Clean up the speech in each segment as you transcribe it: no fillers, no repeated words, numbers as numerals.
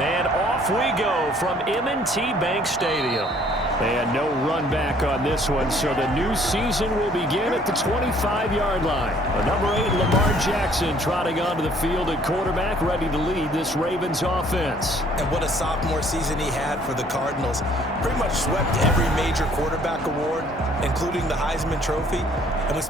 And off we go from M&T Bank Stadium. And no run back on this one, so the new season will begin at the 25-yard line. Number 8, Lamar Jackson, trotting onto the field at quarterback, ready to lead this Ravens offense. And what a sophomore season he had for the Cardinals. Pretty much swept every major quarterback award, including the Heisman Trophy. And we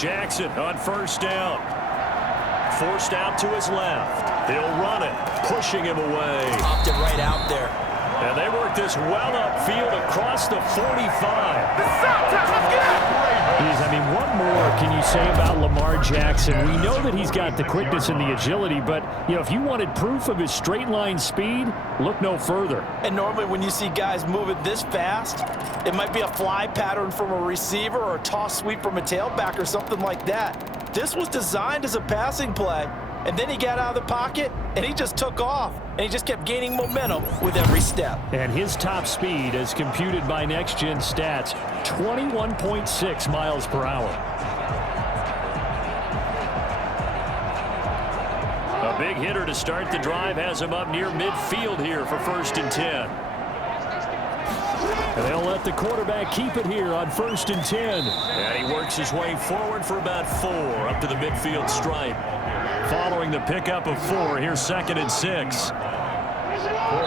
Jackson on first down. Forced out to his left. He'll run it, pushing him away. Popped it right out there. And they work this well upfield across the 45. What more can you say about Lamar Jackson? We know that he's got the quickness and the agility, but, if you wanted proof of his straight line speed, look no further. And normally when you see guys moving this fast, it might be a fly pattern from a receiver or a toss sweep from a tailback or something like that. This was designed as a passing play, and then he got out of the pocket, and he just took off, and he just kept gaining momentum with every step. And his top speed, as computed by Next Gen Stats, 21.6 miles per hour. A big hitter to start the drive has him up near midfield here for 1st and 10. And they'll let the quarterback keep it here on 1st and 10. And he works his way forward for about 4 up to the midfield stripe. Following the pickup of 4, here's 2nd and 6. 4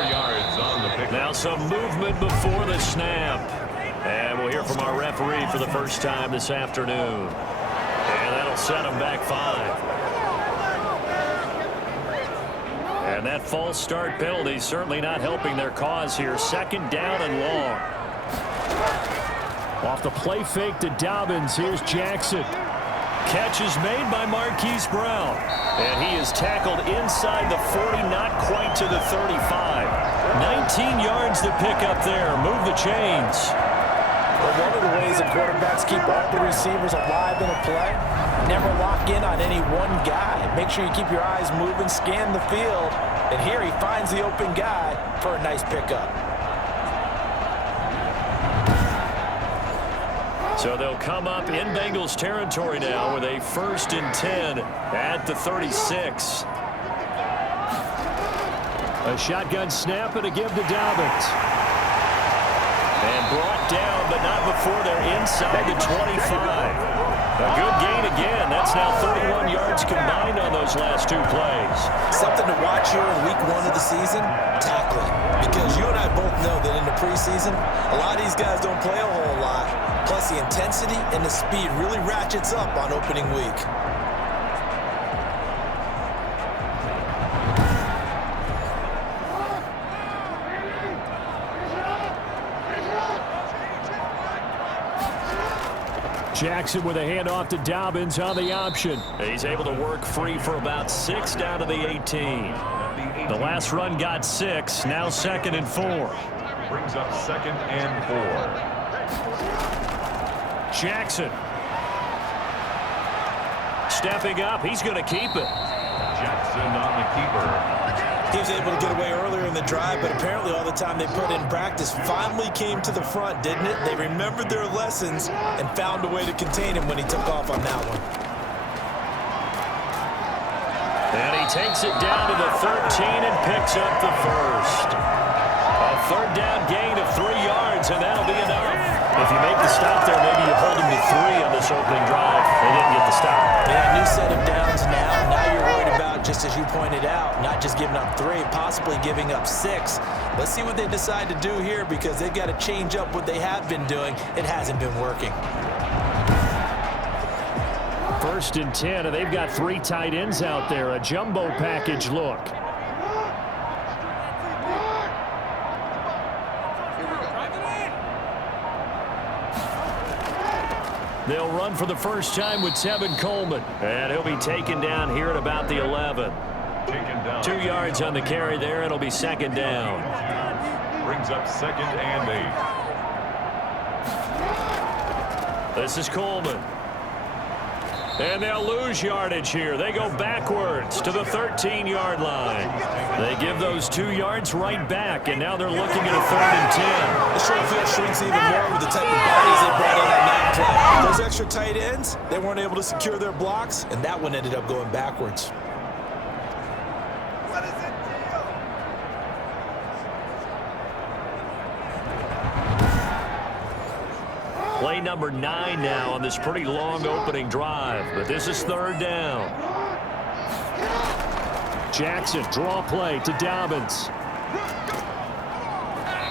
yards on the pick. Now some movement before the snap. And we'll hear from our referee for the first time this afternoon. And that'll set him back 5. And that false start penalty certainly not helping their cause here. 2nd down and long. Off the play fake to Dobbins. Here's Jackson. Catch is made by Marquise Brown. And he is tackled inside the 40, not quite to the 35. 19 yards to pick up there. Move the chains. Well, one of the ways the quarterbacks keep all the receivers alive in a play, never lock in on any one guy. Make sure you keep your eyes moving, scan the field, and here he finds the open guy for a nice pickup. So they'll come up in Bengals territory now with a 1st and 10 at the 36. A shotgun snap and a give to Dobbins. And brought down, but not before they're inside the 25. A good gain again. That's now 31 yards combined on those last 2 plays. Something to watch here in week 1 of the season, tackling. Because you and I both know that in the preseason, a lot of these guys don't play a whole lot. Plus the intensity and the speed really ratchets up on opening week. Jackson with a handoff to Dobbins on the option. He's able to work free for about 6 down to the 18. The last run got 6. Now 2nd and 4. Brings up 2nd and 4. Jackson. Stepping up. He's going to keep it. Jackson on the keeper. He was able to get away earlier in the drive, but apparently all the time they put in practice finally came to the front, didn't it? They remembered their lessons and found a way to contain him when he took off on that one. And he takes it down to the 13 and picks up the 1st. A 3rd down gain of 3 yards, and that'll be enough. If you make the stop there, maybe you hold him to 3 on this opening drive. They didn't get the stop. Yeah, new set of downs now. Now you're worried about, just as you pointed out, not just giving up 3, possibly giving up 6. Let's see what they decide to do here because they've got to change up what they have been doing. It hasn't been working. 1st and 10, and they've got 3 tight ends out there. A jumbo package look. They'll run for the first time with Tevin Coleman. And he'll be taken down here at about the 11. 2 yards on the carry there. It'll be 2nd down. Brings up 2nd and 8. This is Coleman. And they'll lose yardage here. They go backwards to the 13-yard line. They give those 2 yards right back, and now they're looking at a 3rd and 10. The short field shrinks even more with the type of bodies they brought in on that play. Those extra tight ends, they weren't able to secure their blocks, and that one ended up going backwards. Play number 9 now on this pretty long opening drive, but this is 3rd down. Jackson, draw play to Dobbins.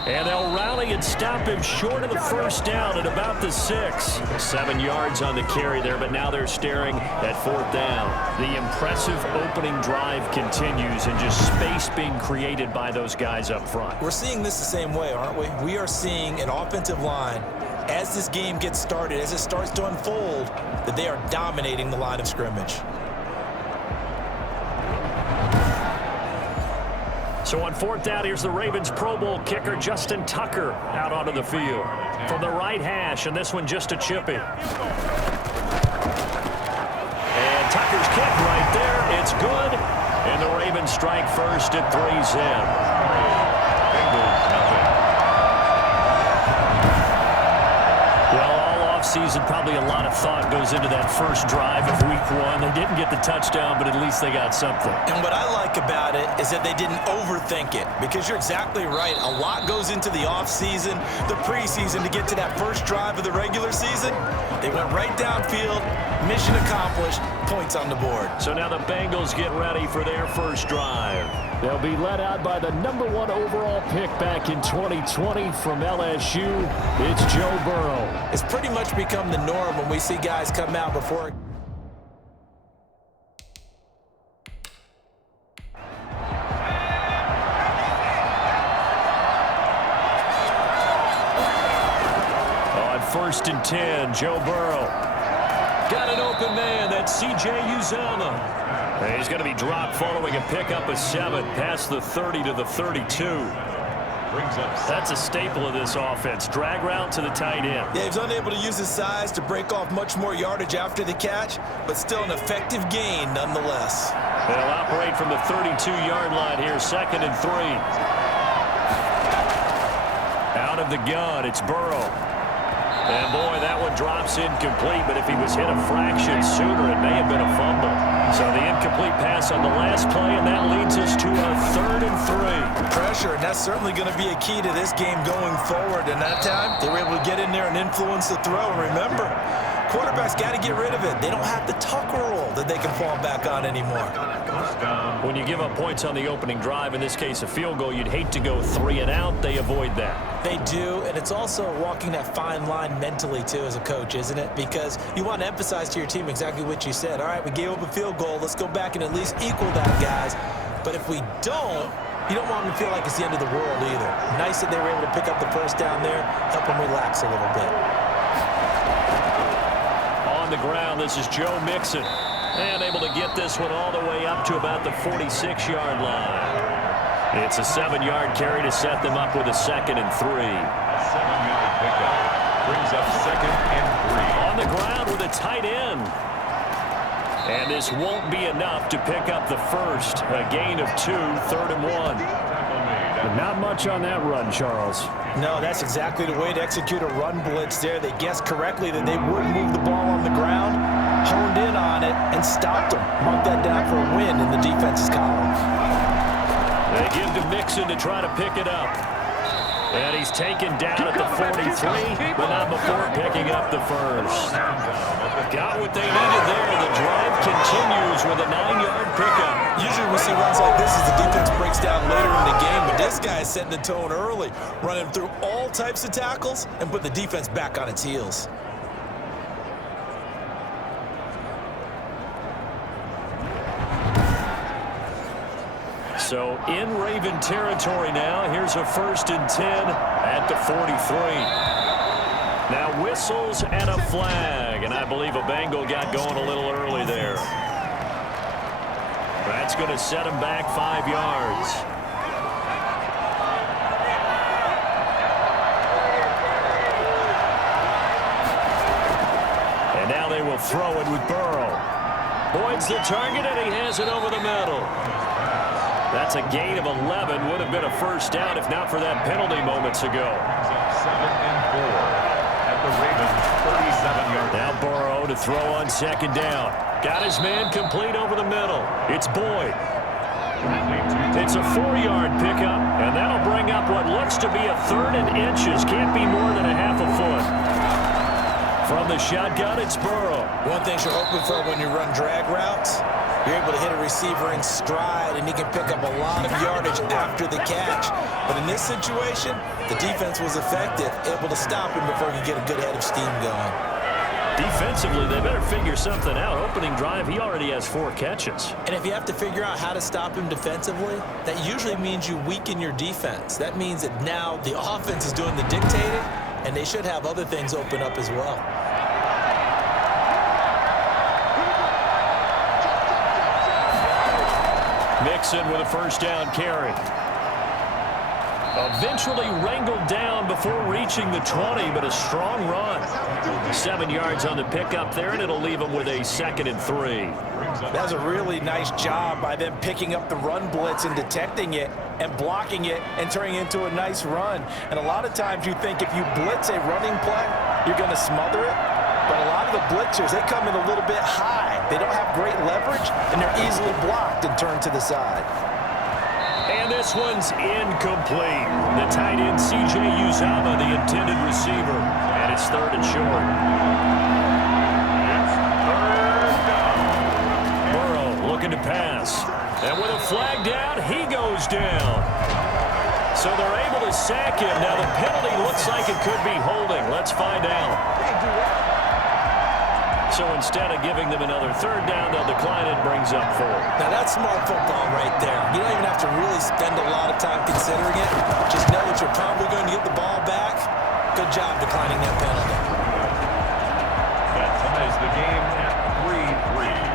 And they'll rally and stop him short of the 1st down at about the 6. 7 yards on the carry there, but now they're staring at 4th down. The impressive opening drive continues, and just space being created by those guys up front. We're seeing this the same way, aren't we? We are seeing an offensive line, as this game gets started, as it starts to unfold, that they are dominating the line of scrimmage. So on 4th down, here's the Ravens Pro Bowl kicker Justin Tucker out onto the field from the right hash, and this one just a chippy. And Tucker's kick right there. It's good. And the Ravens strike first at 3-zip. Season, probably a lot of thought goes into that first drive of week 1. They didn't get the touchdown, but at least they got something. And what I like about it is that they didn't overthink it, because you're exactly right. A lot goes into the offseason, the preseason, to get to that first drive of the regular season. They went right downfield, mission accomplished, points on the board. So now the Bengals get ready for their first drive. They'll be led out by the #1 overall pick back in 2020 from LSU. It's Joe Burrow. It's pretty much become the norm when we see guys come out before. On 1st and 10, Joe Burrow. Got an open man. That's C.J. Uzomah. He's going to be dropped following a pickup of 7 past the 30 to the 32. That's a staple of this offense. Drag route to the tight end. Yeah, he's unable to use his size to break off much more yardage after the catch, but still an effective gain nonetheless. They'll operate from the 32-yard line here, 2nd and 3. Out of the gun, it's Burrow. And boy, that one drops incomplete, but if he was hit a fraction sooner, it may have been a fumble. So the incomplete pass on the last play, and that leads us to a 3rd and 3. Pressure, and that's certainly going to be a key to this game going forward. And that time, they were able to get in there and influence the throw. And remember, quarterbacks got to get rid of it. They don't have the Tucker roll that they can fall back on anymore. When you give up points on the opening drive, in this case a field goal, you'd hate to go 3 and out. They avoid that. They do, and it's also walking that fine line mentally, too, as a coach, isn't it? Because you want to emphasize to your team exactly what you said. All right, we gave up a field goal. Let's go back and at least equal that, guys. But if we don't, you don't want them to feel like it's the end of the world either. Nice that they were able to pick up the 1st down there, help them relax a little bit. On the ground, this is Joe Mixon. And able to get this one all the way up to about the 46-yard line. It's a 7-yard carry to set them up with a 2nd and 3. 7-yard pickup brings up 2nd and 3. On the ground with a tight end. And this won't be enough to pick up the first. A gain of 2, 3rd and 1. Not much on that run, Charles. No, that's exactly the way to execute a run blitz there. They guessed correctly that they would move the ball on the ground, honed in on it, and stopped them. Mark that down for a win in the defense's column. They give to Mixon to try to pick it up. And he's taken down at the 43, but not before picking up the first. Got what they needed there. The drive continues with a 9-yard pickup. Usually we see runs like this as the defense breaks down later in the game, but this guy is setting the tone early, running through all types of tackles and put the defense back on its heels. So in Raven territory now, here's a 1st and 10 at the 43. Now whistles and a flag, and I believe a Bengal got going a little early there. That's going to set him back 5 yards. And now they They will throw it with Burrow. Boyd's the target, and he has it over the middle. That's a gain of 11. Would have been a first down if not for that penalty moments ago. 7 and 4 at the Ravens 37-yard. Now Burrow to throw on second down. Got his man complete over the middle. It's Boyd. It's a 4-yard pickup, and that'll bring up what looks to be a third and inches. Can't be more than a half a foot. From the shotgun, it's Burrow. One thing you're hoping for when you run drag routes, you're able to hit a receiver in stride, and he can pick up a lot of yardage after the catch. But in this situation, the defense was effective, able to stop him before he could get a good head of steam going. Defensively, they better figure something out. Opening drive, he already has 4 catches. And if you have to figure out how to stop him defensively, that usually means you weaken your defense. That means that now the offense is doing the dictating, and they should have other things open up as well. Mixon with a first down carry. Eventually wrangled down before reaching the 20, but a strong run. 7 yards on the pickup there, and it'll leave him with a 2nd and 3. That's a really nice job by them picking up the run blitz and detecting it and blocking it and turning it into a nice run. And a lot of times you think if you blitz a running play, you're going to smother it. But a lot of the blitzers, they come in a little bit high. They don't have great leverage, and they're easily blocked and turned to the side. And this one's incomplete. The tight end, C.J. Uzomah, the intended receiver. And it's 3rd and short. It's 3rd down. Burrow looking to pass. And with a flag down, he goes down. So they're able to sack him. Now the penalty looks like it could be holding. Let's find out. So instead of giving them another 3rd down, they'll decline it. Brings up 4. Now that's smart football right there. You don't even have to really spend a lot of time considering it. Just know that you're probably going to get the ball back. Good job declining that penalty. That ties the game at 3-3.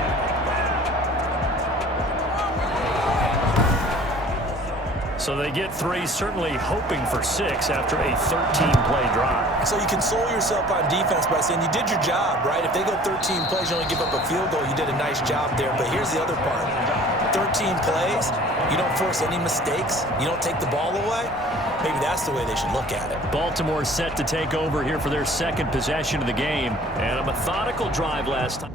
So they get 3, certainly hoping for 6 after a 13-play drive. So you console yourself on defense by saying you did your job, right? If they go 13 plays, you only give up a field goal, you did a nice job there. But here's the other part. 13 plays, you don't force any mistakes, you don't take the ball away. Maybe that's the way they should look at it. Baltimore set to take over here for their 2nd possession of the game. And a methodical drive last time.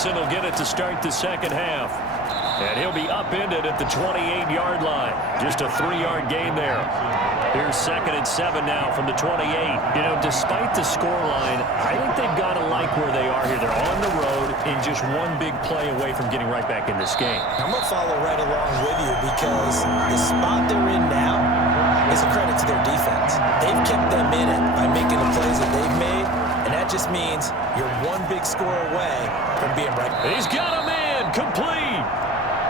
Jackson will get it to start the second half. And he'll be upended at the 28-yard line. Just a 3-yard gain there. Here's 2nd and 7 now from the 28. You know, despite the scoreline, I think they've got to like where they are here. They're on the road and just one big play away from getting right back in this game. I'm going to follow right along with you because the spot they're in now is a credit to their defense. They've kept them in it by making the plays that they've made, and that just means you're one big score away from being right. He's got a man complete.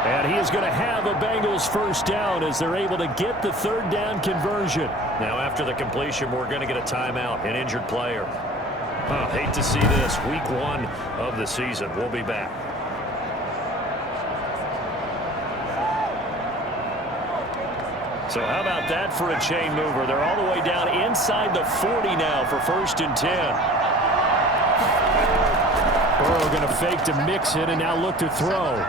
And he is going to have a Bengals first down as they're able to get the 3rd down conversion. Now, after the completion, we're going to get a timeout, an injured player. Hate to see this. Week 1 of the season. We'll be back. So how about that for a chain mover? They're all the way down inside the 40 now for 1st and 10. Burrow going to fake to mix it and now look to throw.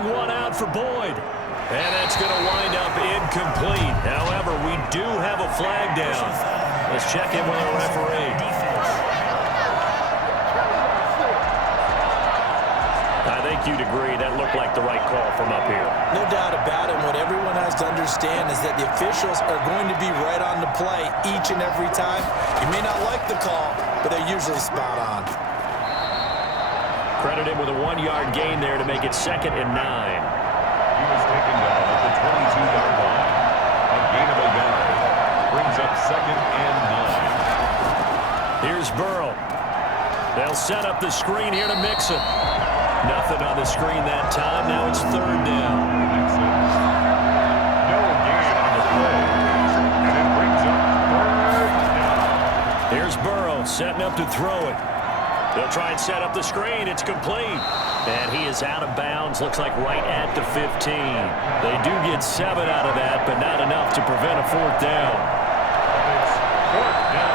One out for Boyd. And that's going to wind up incomplete. However, we do have a flag down. Let's check in with our referee. I think you'd agree that looked like the right call from up here. No doubt about it. What everyone has to understand is that the officials are going to be right on the play each and every time. You may not like the call, but they're usually spot on. Credit him with a 1-yard gain there to make it 2nd and 9. He was taken down at the 22-yard line. A gain of 11 brings up 2nd and 9. Here's Burrow. They'll set up the screen here to Mixon. Nothing on the screen that time. Now it's 3rd down. Mixon. No gain on the play. And it brings up 3rd down. Here's Burrow setting up to throw it. They'll try and set up the screen. It's complete. And he is out of bounds. Looks like right at the 15. They do get 7 out of that, but not enough to prevent a 4th down. It's 4th down.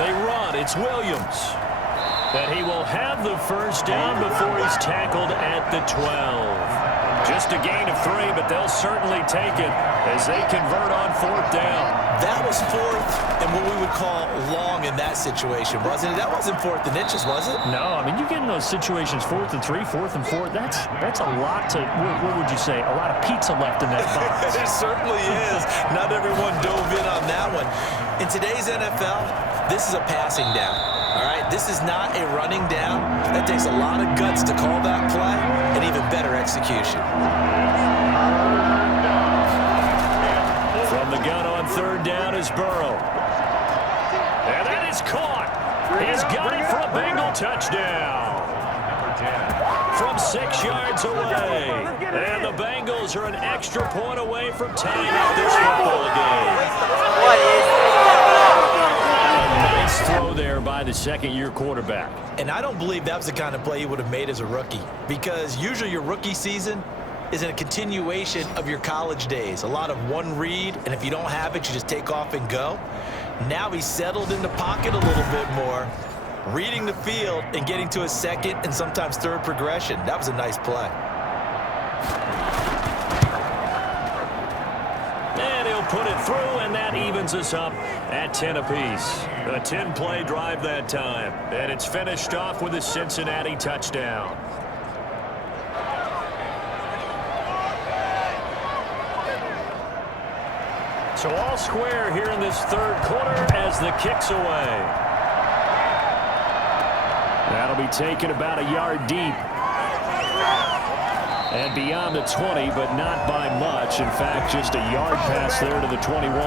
They run. It's Williams. And he will have the first down before he's tackled at the 12. Just a gain of 3, but they'll certainly take it as they convert on 4th down. That was 4th and what we would call long in that situation, wasn't it? That wasn't 4th and inches, was it? No, I mean, you get in those situations 4th and 3, 4th and 4. That's a lot to, what would you say, a lot of pizza left in that box. It certainly is. Not everyone dove in on that one. In today's NFL, this is a passing down. All right, this is not a running down. That takes a lot of guts to call that play and even better execution. From the gun on 3rd down is Burrow. And that is caught. He's got it for a Bengal touchdown. From 6 yards away. And the Bengals are an extra point away from tying up this football game. Nice throw there by the 2nd-year quarterback. And I don't believe that was the kind of play he would have made as a rookie, because usually your rookie season is a continuation of your college days. A lot of one read, and if you don't have it, you just take off and go. Now he's settled in the pocket a little bit more, reading the field and getting to his 2nd and sometimes 3rd progression. That was a nice play. And he'll put it through, and that evens us up at 10 apiece. A 10-play drive that time, and it's finished off with a Cincinnati touchdown. So all square here in this 3rd quarter as the kick's away. That'll be taken about a yard deep. And beyond the 20, but not by much. In fact, just a yard pass there to the 21. The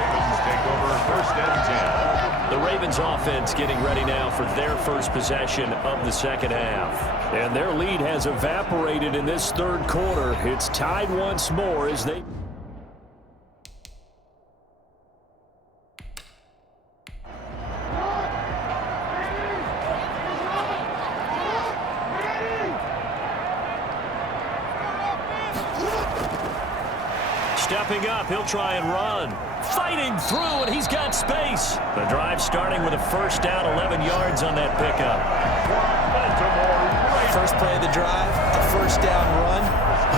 Ravens take over 1st and 10. The Ravens offense getting ready now for their first possession of the 2nd half. And their lead has evaporated in this 3rd quarter. It's tied once more as they... Stepping up, he'll try and run. Fighting through, and he's got space. The drive starting with a 1st down, 11 yards on that pickup. First play of the drive, a 1st down run.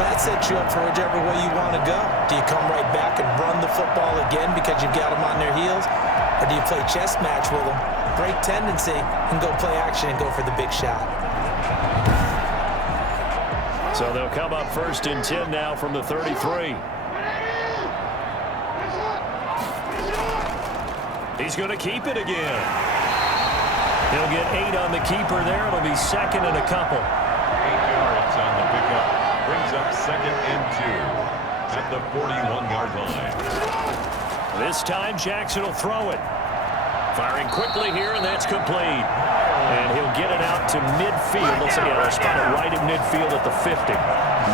That sets you up for whichever way you want to go. Do you come right back and run the football again because you've got them on their heels? Or do you play chess match with them break tendency and go play action and go for the big shot. So they'll come up 1st and 10 now from the 33. He's going to keep it again. He'll get 8 on the keeper there. It'll be 2nd and a couple. 8 yards on the pickup. Brings up 2nd and 2 at the 41-yard line. This time Jackson will throw it. Firing quickly here, and that's complete. And he'll get it out to midfield. Let's see, I'll spot it right at midfield at the 50.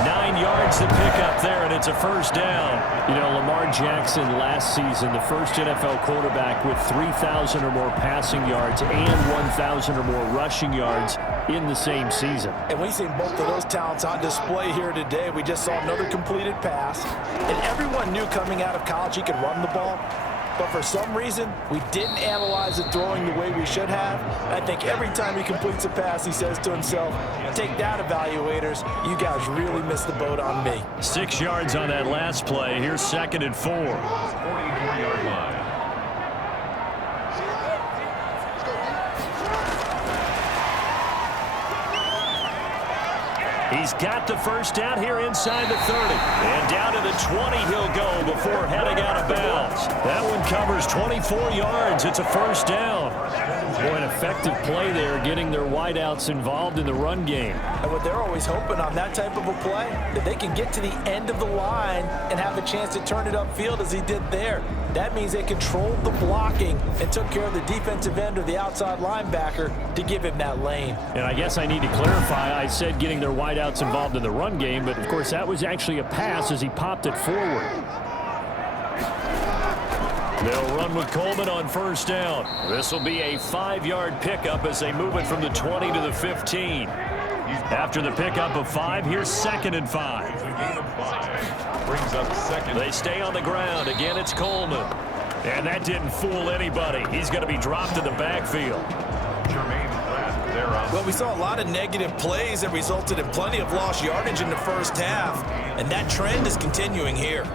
9 yards to pick up there, and it's a 1st down. You know, Lamar Jackson last season, the first NFL quarterback with 3,000 or more passing yards and 1,000 or more rushing yards in the same season. And we've seen both of those talents on display here today. We just saw another completed pass, and everyone knew coming out of college he could run the ball. But for some reason, we didn't analyze the throwing the way we should have. I think every time he completes a pass, he says to himself, take that, evaluators. You guys really missed the boat on me. 6 yards on that last play. Here's 2nd and 4. 44-yard line. He's got the 1st down here inside the 30. And down to the 20 he'll go before heading out of bounds. That one covers 24 yards. It's a 1st down. Boy, an effective play there, getting their wideouts involved in the run game. And what they're always hoping on that type of a play, that they can get to the end of the line and have a chance to turn it upfield as he did there. That means they controlled the blocking and took care of the defensive end or the outside linebacker to give him that lane. And I guess I need to clarify, I said getting their wideouts involved in the run game, but of course that was actually a pass as he popped it forward. They'll run with Coleman on 1st down. This will be a 5-yard pickup as they move it from the 20 to the 15. After the pickup of 5, here's 2nd and 5. It's a gain of 5. Brings up 2nd. They stay on the ground. Again, it's Coleman. And that didn't fool anybody. He's going to be dropped in the backfield. Well, we saw a lot of negative plays that resulted in plenty of lost yardage in the 1st half, and that trend is continuing here.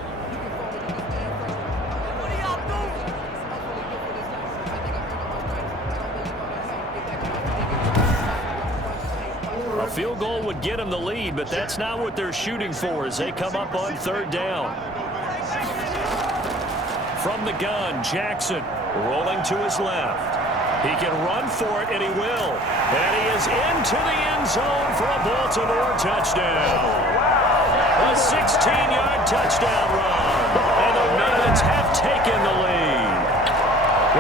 A field goal would get them the lead, but that's not what they're shooting for as they come up on 3rd down. From the gun, Jackson rolling to his left. He can run for it, and he will. And he is into the end zone for a Baltimore touchdown. A 16-yard touchdown run. And the Ravens have taken the lead.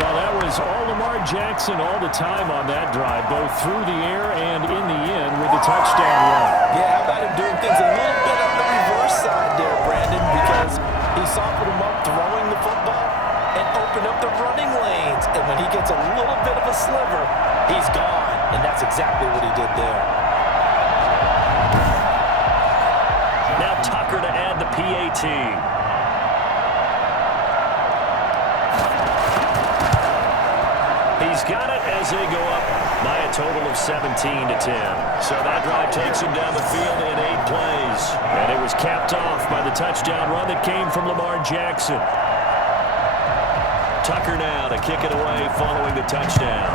Well, that was all Lamar Jackson all the time on that drive, both through the air and in the end with the touchdown run. Yeah, how about him doing things a little bit on the reverse side there, Brandon, because he softened him up throwing the football and opened up the running lanes. And when he gets a little bit of a sliver, he's gone. And that's exactly what he did there. Now Tucker to add the PAT. He's got it as they go up by a total of 17-10. So that drive takes him down the field in 8 plays. And it was capped off by the touchdown run that came from Lamar Jackson. Tucker now to kick it away following the touchdown.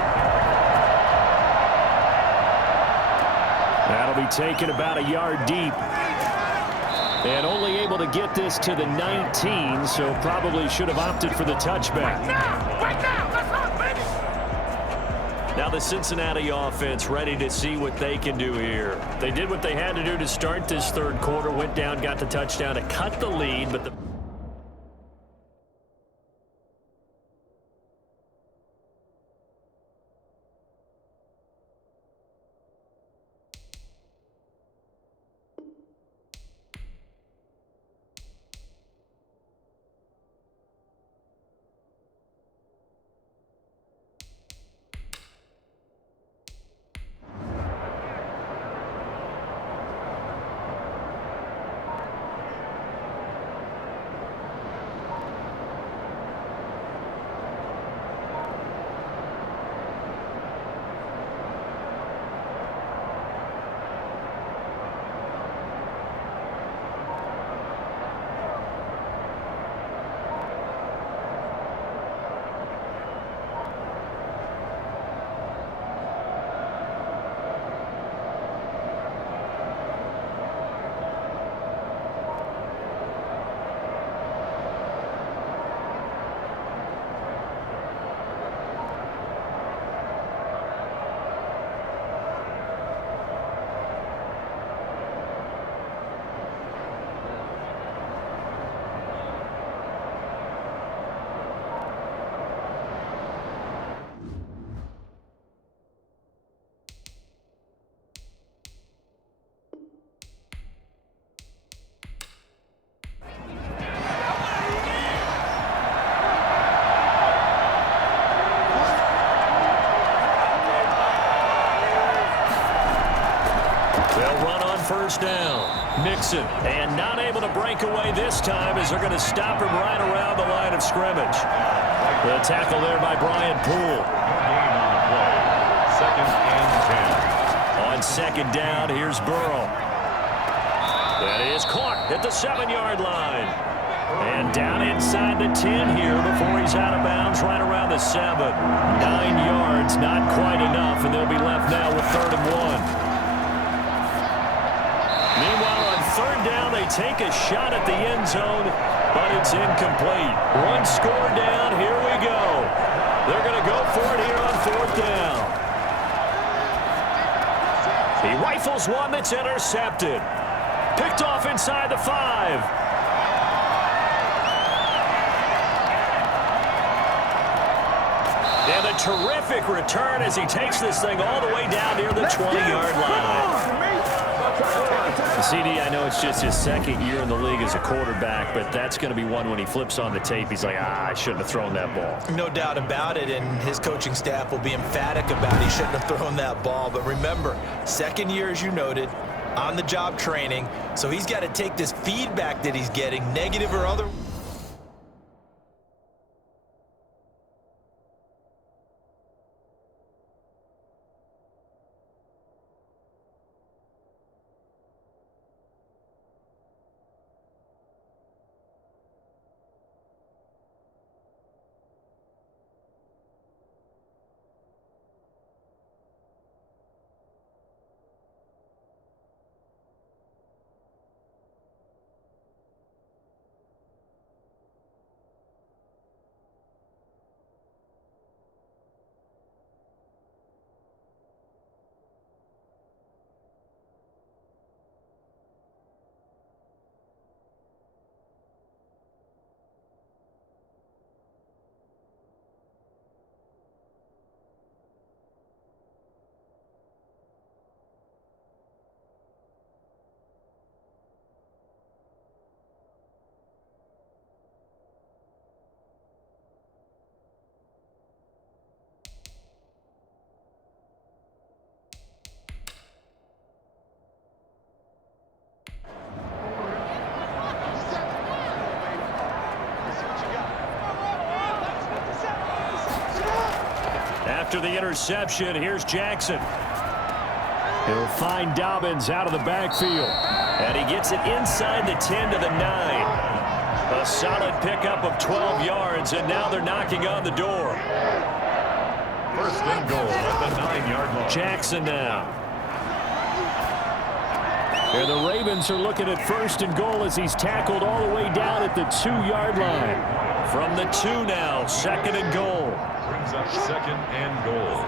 That'll be taken about a yard deep. And only able to get this to the 19, so probably should have opted for the touchback. Right now, let's run, baby! Now the Cincinnati offense ready to see what they can do here. They did what they had to do to start this 3rd quarter, went down, got the touchdown to cut the lead, but the first down. Mixon, and not able to break away this time as they're going to stop him right around the line of scrimmage. The tackle there by Brian Poole. Gain on the play. Second and 10. On second down, here's Burrow. That is caught at the 7-yard line. And down inside the 10 here before he's out of bounds right around the 7. 9 yards, not quite enough, and they'll be left now with 3rd and 1. Meanwhile, on 3rd down, they take a shot at the end zone, but it's incomplete. One score down, here we go. They're going to go for it here on 4th down. He rifles one that's intercepted. Picked off inside the 5. And a terrific return as he takes this thing all the way down near the 20-yard line. CD, I know it's just his 2nd year in the league as a quarterback, but that's going to be one when he flips on the tape. He's like, I shouldn't have thrown that ball. No doubt about it, and his coaching staff will be emphatic about he shouldn't have thrown that ball. But remember, 2nd year, as you noted, on-the-job training, so he's got to take this feedback that he's getting, negative or other. After the interception, here's Jackson. He'll find Dobbins out of the backfield. And he gets it inside the 10 to the 9. A solid pickup of 12 yards, and now they're knocking on the door. First and goal at the 9-yard line. Jackson now. Here the Ravens are looking at first and goal as he's tackled all the way down at the 2-yard line. From the 2 now, 2nd and goal. Brings up 2nd and goal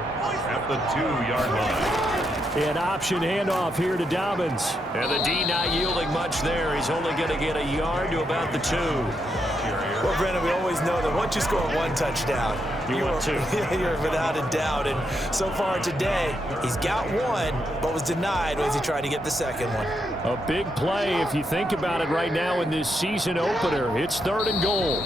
at the 2-yard line. An option handoff here to Dobbins. And the D not yielding much there. He's only going to get a yard to about the 2. Well, Brandon, we always know that once you score 1 touchdown, you want 2. You're without a doubt. And so far today, he's got 1, but was denied as he tried to get the 2nd one. A big play if you think about it right now in this season opener. It's 3rd and goal.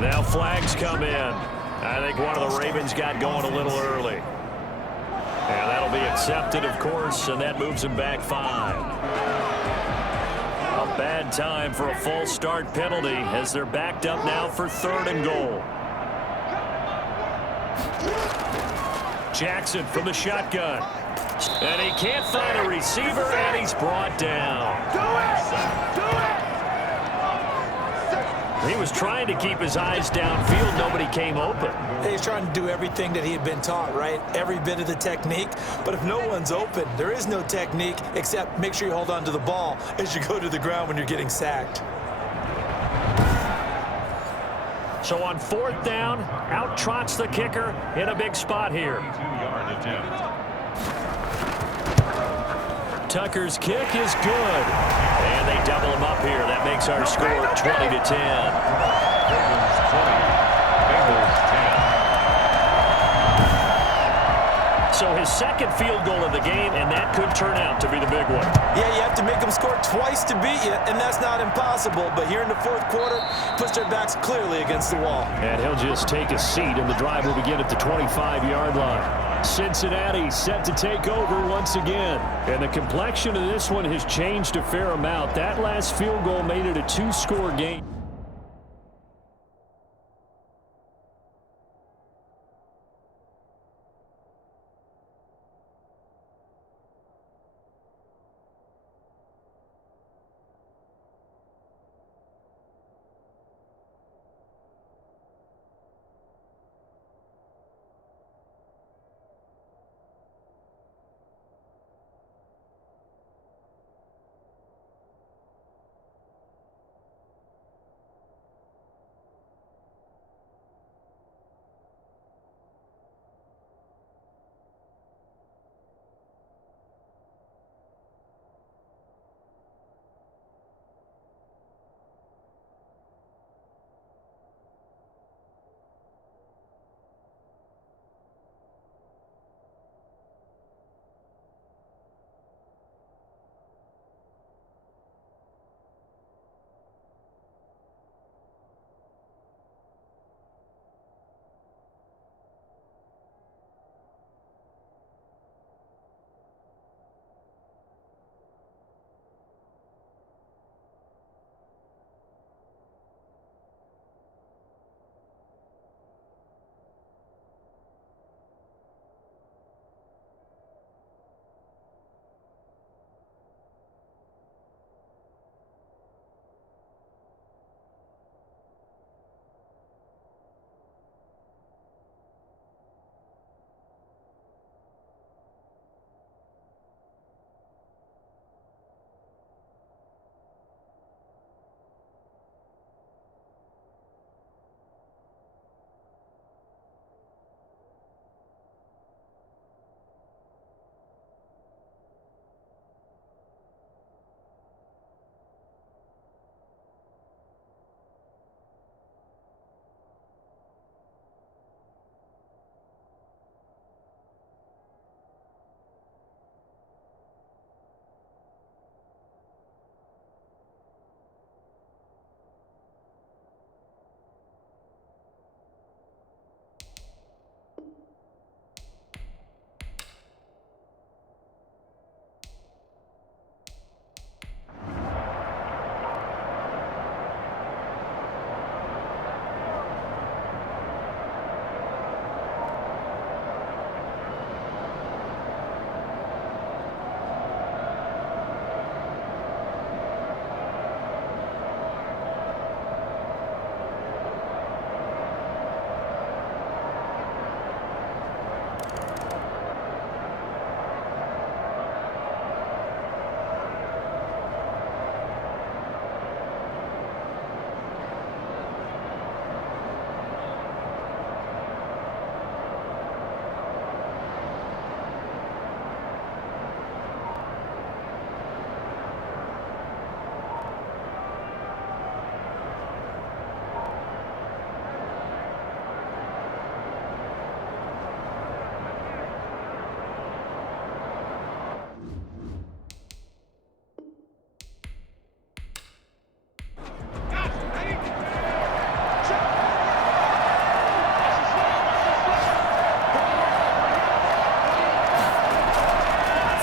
Now flags come in. I think one of the Ravens got going a little early. And that'll be accepted, of course, and that moves him back 5. A bad time for a false start penalty as they're backed up now for 3rd and goal. Jackson from the shotgun. And he can't find a receiver, and he's brought down. Do it! Do it! He was trying to keep his eyes downfield. Nobody came open. He's trying to do everything that he had been taught, right? Every bit of the technique. But if no one's open, there is no technique except make sure you hold on to the ball as you go to the ground when you're getting sacked. So on 4th down, out trots the kicker in a big spot here. 2-yard attempt. Tucker's kick is good. And they double him up here. That makes our score 20 to 10. Ravens 20. Bengals 10. So his 2nd field goal of the game, and that could turn out to be the big one. Yeah, you have to make them score twice to beat you, and that's not impossible. But here in the 4th quarter, push their backs clearly against the wall. And he'll just take a seat, and the drive will begin at the 25-yard line. Cincinnati set to take over once again. And the complexion of this one has changed a fair amount. That last field goal made it a two-score game.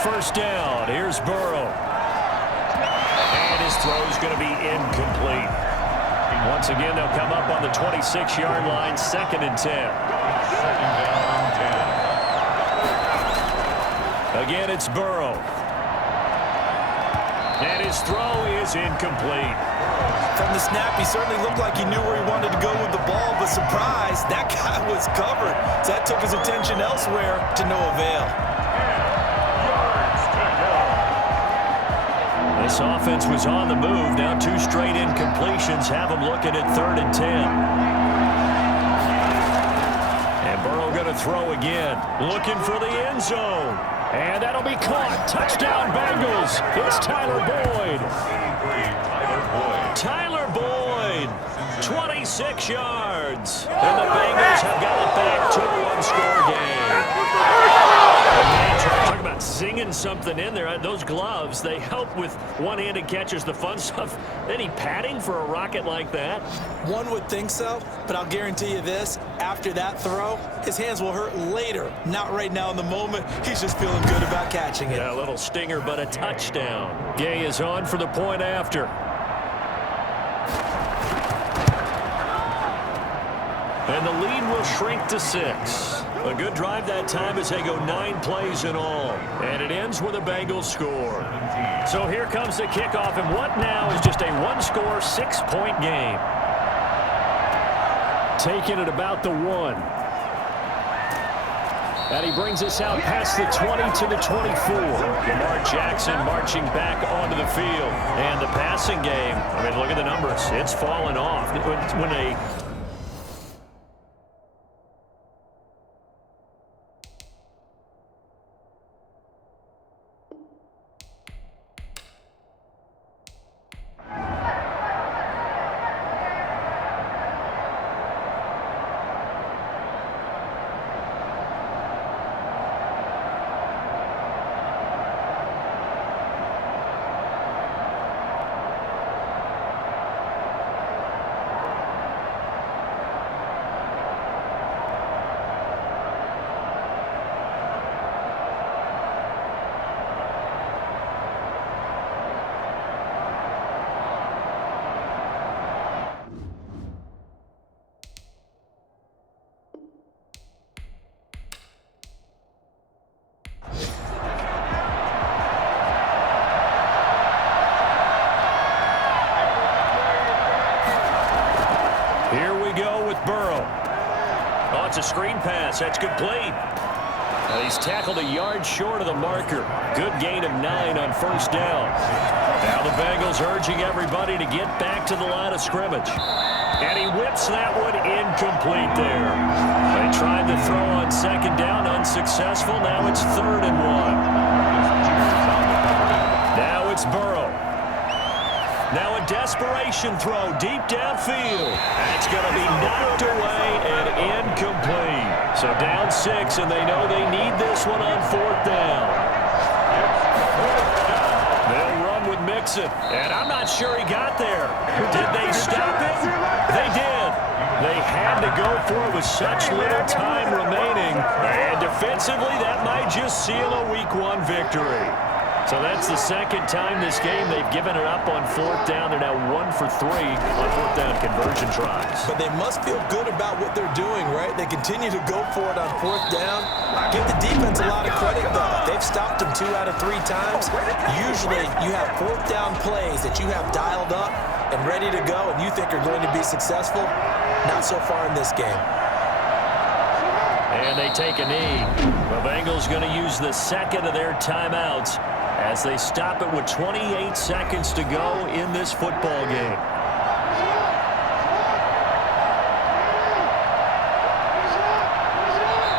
First down. Here's Burrow. And his throw is going to be incomplete. Once again, they'll come up on the 26-yard line, 2nd and 10. Second down, 10. Again, it's Burrow. And his throw is incomplete. From the snap, he certainly looked like he knew where he wanted to go with the ball, but surprise, that guy was covered. So that took his attention elsewhere to no avail. This offense was on the move. Now 2 straight incompletions have them looking at 3rd and 10. And Burrow going to throw again. Looking for the end zone. And that'll be caught. Touchdown Bengals. It's Tyler Boyd. Tyler Boyd. 26 yards. And the Bengals have got it back to a 1-score game. Talk about zinging digging something in there. Those gloves, they help with one-handed catches, the fun stuff. Any padding for a rocket like that? One would think so, but I'll guarantee you this. After that throw, his hands will hurt later. Not right now in the moment. He's just feeling good about catching it. Yeah, a little stinger, but a touchdown. Gay is on for the point after. And the lead will shrink to 6. A good drive that time as they go 9 plays in all. And it ends with a Bengals score. So here comes the kickoff, and what now is just a one-score, 6-point game. Taking it about the 1. And he brings us out past the 20 to the 24. Lamar Jackson marching back onto the field. And the passing game, I mean, look at the numbers. It's fallen off. When a here we go with Burrow. Oh, it's a screen pass. That's complete. He's tackled a yard short of the marker. Good gain of 9 on first down. Now the Bengals urging everybody to get back to the line of scrimmage. And he whips that one incomplete there. They tried to throw on second down, unsuccessful. Now it's 3rd and 1. Now it's Burrow. Now a desperation throw deep downfield. That's going to be knocked away and incomplete. So down 6, and they know they need this one on 4th down. They'll run with Mixon, and I'm not sure he got there. Did they stop it? They did. They had to go for it with such little time remaining. And defensively, that might just seal a Week 1 victory. So that's the second time this game they've given it up on 4th down. They're now 1 for 3 on 4th down conversion tries. But they must feel good about what they're doing, right? They continue to go for it on 4th down. Give the defense a lot of credit, though. They've stopped them 2 out of 3 times. Usually you have 4th down plays that you have dialed up and ready to go and you think are going to be successful. Not so far in this game. And they take a knee. The Bengals going to use the second of their timeouts as they stop it with 28 seconds to go in this football game.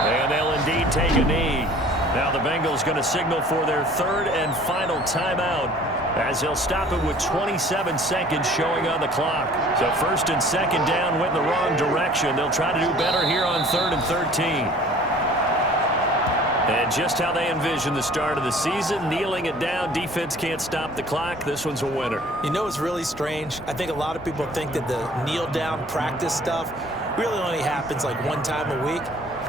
And they'll indeed take a knee. Now the Bengals going to signal for their 3rd and final timeout as they'll stop it with 27 seconds showing on the clock. So 1st and 2nd down went in the wrong direction. They'll try to do better here on 3rd and 13. And just how they envision the start of the season, kneeling it down, defense can't stop the clock. This one's a winner. You know it's really strange? I think a lot of people think that the kneel-down practice stuff really only happens like 1 time a week.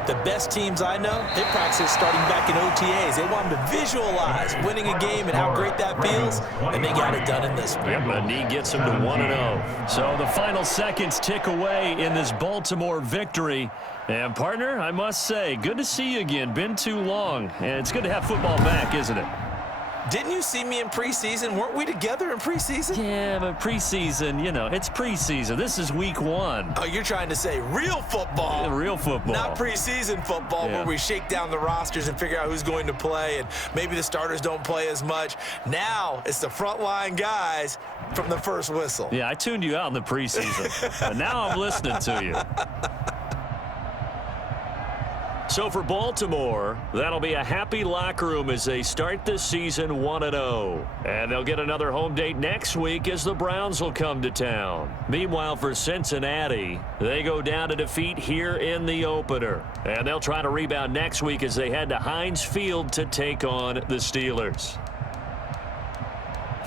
The best teams I know, they practice starting back in OTAs. They want them to visualize winning a game and how great that feels, and they got it done in this one. Yep, a knee gets them to 1-0. So the final seconds tick away in this Baltimore victory. And, partner, I must say, good to see you again. Been too long. And it's good to have football back, isn't it? Didn't you see me in preseason? Weren't we together in preseason? Yeah, but preseason, you know, it's preseason. This is Week 1. Oh, you're trying to say real football. Yeah, real football. Not preseason football where we shake down the rosters and figure out who's going to play, and maybe the starters don't play as much. Now it's the frontline guys from the first whistle. Yeah, I tuned you out in the preseason. But now I'm listening to you. So for Baltimore, that'll be a happy locker room as they start this season 1-0. And they'll get another home date next week as the Browns will come to town. Meanwhile, for Cincinnati, they go down to defeat here in the opener. And they'll try to rebound next week as they head to Heinz Field to take on the Steelers.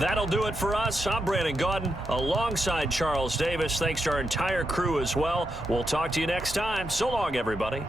That'll do it for us. I'm Brandon Gaudin alongside Charles Davis. Thanks to our entire crew as well. We'll talk to you next time. So long, everybody.